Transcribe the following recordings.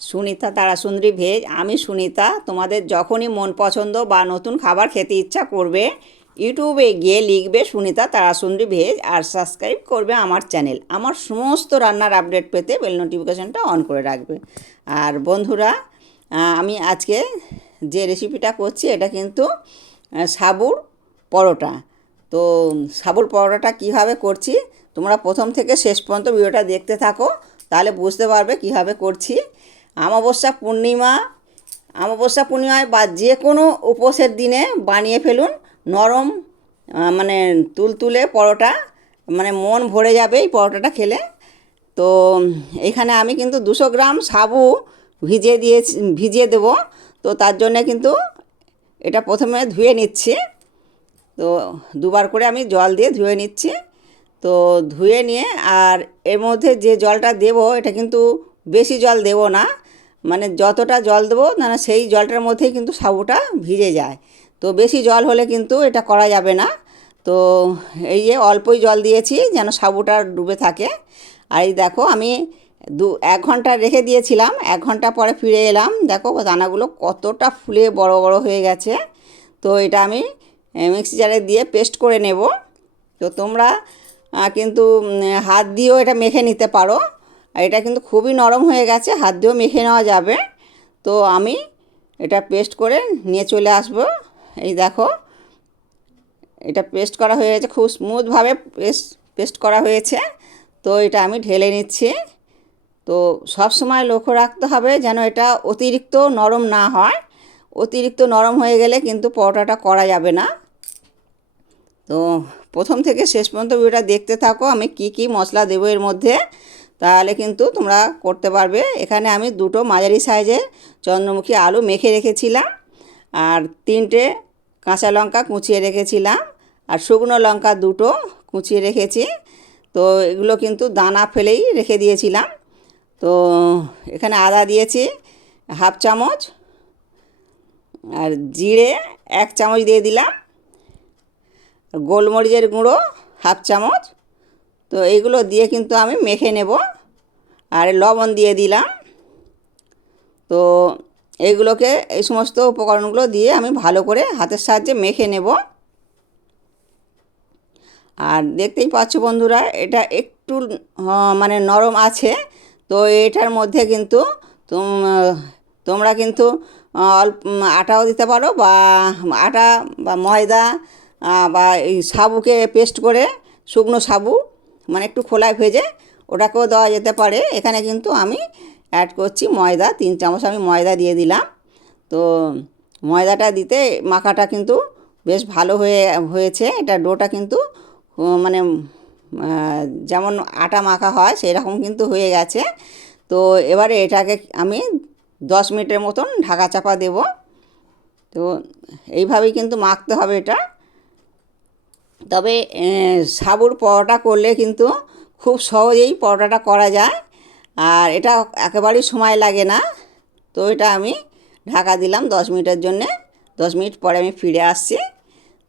Sunita Tarasundari veg, আমি সুনিতা, তোমাদের যখনই মন পছন্দ বা নতুন খাবার খেতে ইচ্ছা করবে, ইউটিউবে গিয়ে লিখবে সুনিতা তারাসুন্দরী ভেজ আর সাবস্ক্রাইব করবে আমার চ্যানেল। আমার সমস্ত রান্নার আপডেট পেতে বেল নোটিফিকেশানটা অন করে রাখবে। আর বন্ধুরা আমি আজকে যে রেসিপিটা করছি, এটা কিন্তু সাবুর পরোটা। তো, সাবুর পরোটাটা কীভাবে করছি, তোমরা প্রথম থেকে শেষ পর্যন্ত ভিডিওটা দেখতে থাকো, তাহলে বুঝতে পারবে কীভাবে করছি। অমাবস্যা পূর্ণিমা, অমাবস্যা পূর্ণিমায় বা যে কোনো উপোসের দিনে বানিয়ে ফেলুন নরম মানে তুলতুলে পরোটা মানে মন ভরে যাবে এই পরোটাটা খেলে। তো এখানে আমি কিন্তু দুশো গ্রাম সাবু ভিজিয়ে দিয়েছি, ভিজিয়ে দেবো। তো তার জন্যে কিন্তু এটা প্রথমে ধুয়ে নিচ্ছি। তো দুবার করে আমি জল দিয়ে ধুয়ে নিচ্ছি। তো ধুয়ে নিয়ে আর এর মধ্যে যে জলটা দেব, এটা কিন্তু বেশি জল দেব না। মানে যতটা জল দেবো, না সেই জলটার মধ্যেই কিন্তু সাবুটা ভিজে যায়। তো বেশি জল হলে কিন্তু এটা করা যাবে না। তো এই যে অল্পই জল দিয়েছি যেন সাবুটা ডুবে থাকে। আর এই দেখো আমি দু, এক ঘণ্টা রেখে দিয়েছিলাম, এক ঘণ্টা পরে ফিরে এলাম। দেখো দানাগুলো কতটা ফুলে বড় বড় হয়ে গেছে। তো এটা আমি মিক্সি জারে দিয়ে পেস্ট করে নেব। তো তোমরা কিন্তু হাত দিয়েও এটা মেখে নিতে পারো। আর এটা কিন্তু খুবই নরম হয়ে গেছে, হাত দিয়েও মেখে নেওয়া যাবে। তো আমি এটা পেস্ট করে নিয়ে চলে আসব। এই দেখো, এটা পেস্ট করা হয়ে গেছে, খুব স্মুথভাবে পেস্ট পেস্ট করা হয়েছে। তো এটা আমি ঢেলে নিচ্ছি। তো সব সময় লক্ষ্য রাখতে হবে যেন এটা অতিরিক্ত নরম না হয়। অতিরিক্ত নরম হয়ে গেলে কিন্তু পরোটাটা করা যাবে না। তো প্রথম থেকে শেষ পর্যন্ত ভিডিওটা দেখতে থাকো, আমি কি কি মশলা দেবো এর মধ্যে। তাহলে কিন্তু তোমরা করতে পারবে। এখানে আমি দুটো মাঝারি সাইজের চন্দ্রমুখী আলু মেখে রেখেছিলাম আর তিনটে কাঁচা লঙ্কা কুচিয়ে রেখেছিলাম আর শুকনো লঙ্কা দুটো কুচিয়ে রেখেছি। তো এগুলো কিন্তু দানা ফেলেই রেখে দিয়েছিলাম। তো এখানে আদা দিয়েছি হাফ চামচ আর জিরে এক চামচ দিয়ে দিলাম। গোলমরিচের গুঁড়ো হাফ চামচ তো এইগুলো দিয়ে কিন্তু আমি মেখে নেব। আর লবণ দিয়ে দিলাম। তো এইগুলোকে এই সমস্ত উপকরণগুলো দিয়ে আমি ভালো করে হাতের সাহায্যে মেখে নেব। আর দেখতেই পাচ্ছ বন্ধুরা, এটা একটু মানে নরম আছে। তো এটার মধ্যে কিন্তু তোম- তোমরা কিন্তু অল্প, আটাও দিতে পারো বা আটা বা ময়দা বা এই সাবুকে পেস্ট করে, শুকনো সাবু মানে একটু খোলায় ভেজে ওটাকেও দেওয়া যেতে পারে। এখানে কিন্তু আমি অ্যাড করছি ময়দা, তিন চামচ আমি ময়দা দিয়ে দিলাম। তো ময়দাটা দিতে মাখাটা কিন্তু বেশ ভালো হয়ে, হয়েছে। এটা ডোটা কিন্তু মানে যেমন আটা মাখা হয় সেই রকম কিন্তু হয়ে গেছে। তো এবারে এটাকে আমি দশ মিনিটের মতন ঢাকা চাপা দেব। তো এইভাবেই কিন্তু মাখতে হবে এটা। তবে সাবুর পরোটা করলে কিন্তু খুব সহজেই পরোটাটা করা যায়। আর এটা একেবারেই সময় লাগে না। তো এটা আমি ঢাকা দিলাম দশ মিনিটের জন্যে। দশ মিনিট পরে আমি ফিরে আসছি।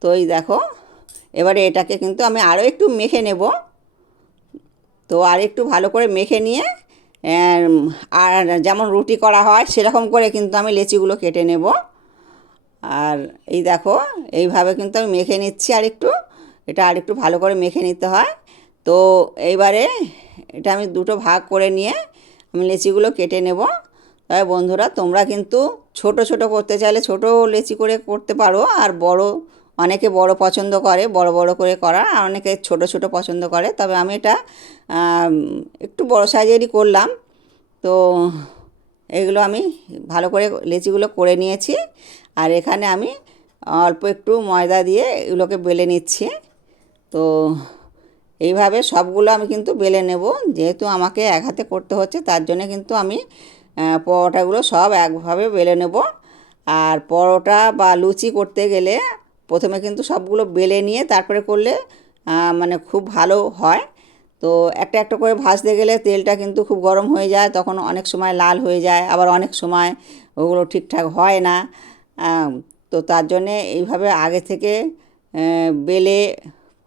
তো এই দেখো, এবারে এটাকে কিন্তু আমি আরও একটু মেখে নেব। তো আর একটু ভালো করে মেখে নিয়ে আর যেমন রুটি করা হয় সেরকম করে কিন্তু আমি লেচিগুলো কেটে নেব। আর এই দেখো, এইভাবে কিন্তু আমি মেখে নিচ্ছি আর একটু এটা আর একটু ভালো করে মেখে নিতে হয়। তো এইবারে এটা আমি দুটো ভাগ করে নিয়ে আমি লেচিগুলো কেটে নেব। তবে বন্ধুরা, তোমরা কিন্তু ছোট ছোট করতে চাইলে ছোট লেচি করে করতে পারো আর বড়, অনেকে বড় পছন্দ করে, বড় বড় করে করা, আর অনেকে ছোট ছোট পছন্দ করে। তবে আমি এটা একটু বড় সাইজেরই করলাম। তো এগুলো আমি ভালো করে লেচিগুলো করে নিয়েছি। আর এখানে আমি অল্প একটু ময়দা দিয়ে এগুলোকে বেলে নিচ্ছি। তো এইভাবে সবগুলো আমি কিন্তু বেলে নেব। যেহেতু আমাকে এক হাতে করতে হচ্ছে, তার জন্য কিন্তু আমি পরোটাগুলো সব একভাবে বেলে নেব। আর পরোটা বা লুচি করতে গেলে প্রথমে কিন্তু সবগুলো বেলে নিয়ে তারপরে করলে মানে খুব ভালো হয়। তো একটা একটা করে ভাজতে গেলে তেলটা কিন্তু খুব গরম হয়ে যায়, তখন অনেক সময় লাল হয়ে যায়, আবার অনেক সময় ওগুলো ঠিকঠাক হয় না। তো তার জন্যে এইভাবে আগে থেকে বেলে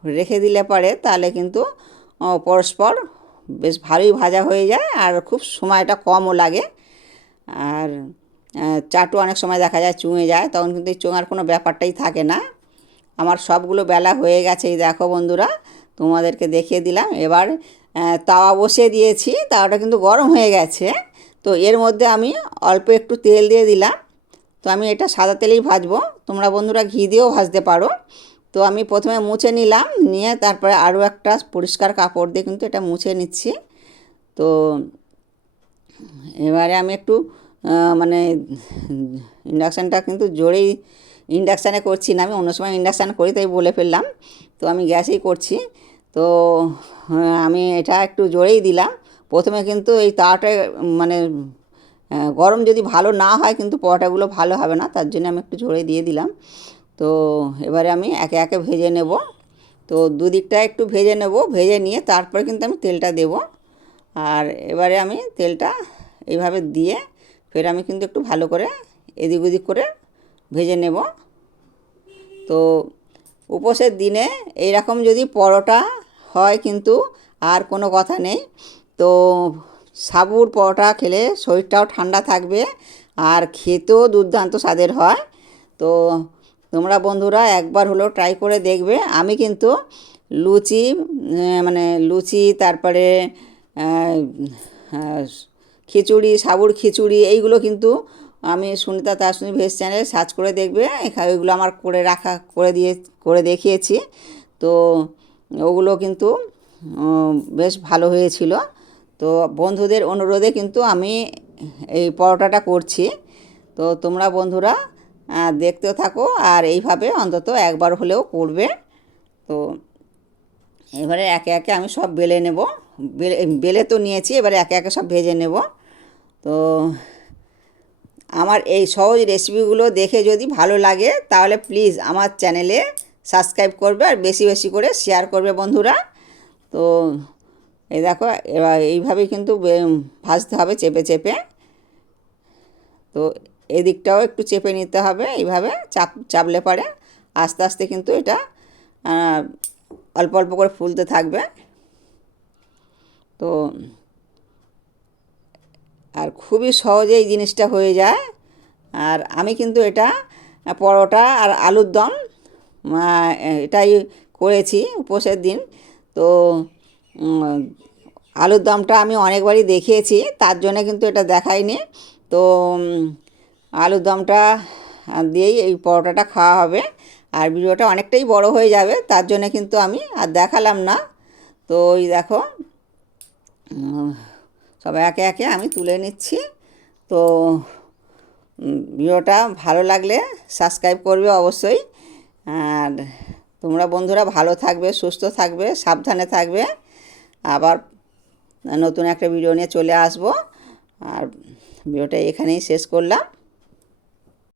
রেখে দিলে পারে, তাহলে কিন্তু পরস্পর বেশ ভালোই ভাজা হয়ে যায় আর খুব সময়টা কমও লাগে। আর চাটু অনেক সময় দেখা যায় চুঁয়ে যায়, তখন কিন্তু এই চোঙার কোনো ব্যাপারটাই থাকে না। আমার সবগুলো বেলা হয়ে গেছে, এই দেখো বন্ধুরা, তোমাদেরকে দেখিয়ে দিলাম। এবার তাওয়া বসিয়ে দিয়েছি, তাওয়াটা কিন্তু গরম হয়ে গেছে। তো এর মধ্যে আমি অল্প একটু তেল দিয়ে দিলাম। তো আমি এটা সাদা তেলেই ভাজবো। তোমরা বন্ধুরা ঘি দিয়েও ভাজতে পারো। তো আমি প্রথমে মুছে নিলাম, নিয়ে তারপরে আরও একটা পরিষ্কার কাপড় দিয়ে কিন্তু এটা মুছে নিচ্ছি। তো এবারে আমি একটু মানে ইন্ডাকশানটা কিন্তু জোরেই ইন্ডাকশানে করছি না, আমি অন্য সময় ইন্ডাকশান করি তাই বলে ফেললাম। তো আমি গ্যাসেই করছি। তো আমি এটা একটু জোরেই দিলাম। প্রথমে কিন্তু এই তাওয়াটা মানে গরম যদি ভালো না হয় কিন্তু পরোটাগুলো ভালো হবে না, তার জন্য আমি একটু জোরে দিয়ে দিলাম। তো এবারে আমি একে একে ভেজে নেব। তো দুদিকটা একটু ভেজে নেব, ভেজে নিয়ে তারপরে কিন্তু আমি তেলটা দেব। আর এবারে আমি তেলটা এইভাবে দিয়ে ফের আমি কিন্তু একটু ভালো করে এদিক ওদিক করে ভেজে নেব। তো উপোসের দিনে এইরকম যদি পরোটা হয় কিন্তু আর কোনো কথা নেই। তো সাবুর পরোটা খেলে শরীরটাও ঠান্ডা থাকবে আর খেতেও দুর্দান্ত স্বাদের হয়। তো তোমরা বন্ধুরা একবার হলেও ট্রাই করে দেখবে। আমি কিন্তু লুচি মানে লুচি, তারপরে খিচুড়ি, সাবুর খিচুড়ি, এইগুলো কিন্তু আমি সুনিতা তাসনি ভেজ চ্যানেলে সার্চ করে দেখবে। এখানে ওইগুলো আমার করে রাখা, করে দিয়ে, করে দেখিয়েছি। তো ওগুলো কিন্তু বেশ ভালো হয়েছিল। তো বন্ধুদের অনুরোধে কিন্তু আমি এই পরোটাটা করছি। তো তোমরা বন্ধুরা দেখতেও থাকো। আর এইভাবে অন্তত একবার হলেও করবে। তো এবারে একে একে আমি সব বেলে নেব। বেলে বেলে তো নিয়েছি, এবারে একে একে সব ভেজে নেব। তো আমার এই সহজ রেসিপিগুলো দেখে যদি ভালো লাগে, তাহলে প্লিজ আমার চ্যানেলে সাবস্ক্রাইব করবে আর বেশি বেশি করে শেয়ার করবে বন্ধুরা। তো এই দেখো, এবার এইভাবেই কিন্তু ভাজতে হবে চেপে চেপে। তো এদিকটাও একটু চেপে নিতে হবে, এইভাবে চাপ, চাপলে পারে আস্তে আস্তে কিন্তু এটা অল্প অল্প করে ফুলতে থাকবে। তো আর খুবই সহজে এই জিনিসটা হয়ে যায়। আর আমি কিন্তু এটা, পরোটা আর আলুর দম এটাই করেছি উপোসের দিন। তো আলুর দমটা আমি অনেকবারই দেখিয়েছি, তার জন্য কিন্তু এটা দেখাইনি। তো আলুর দমটা দিয়েই এই পরোটাটা খাওয়া হবে। আর ভিডিওটা অনেকটাই বড় হয়ে যাবে, তার জন্য কিন্তু আমি আর দেখালাম না। তো ওই দেখো সবাই একে একে আমি তুলে নিচ্ছি। তো ভিডিওটা ভালো লাগলে সাবস্ক্রাইব করবে অবশ্যই। আর তোমরা বন্ধুরা ভালো থাকবে, সুস্থ থাকবে, সাবধানে থাকবে। আবার নতুন একটা ভিডিও নিয়ে চলে আসব। আর ভিডিওটা এখানেই শেষ করলাম।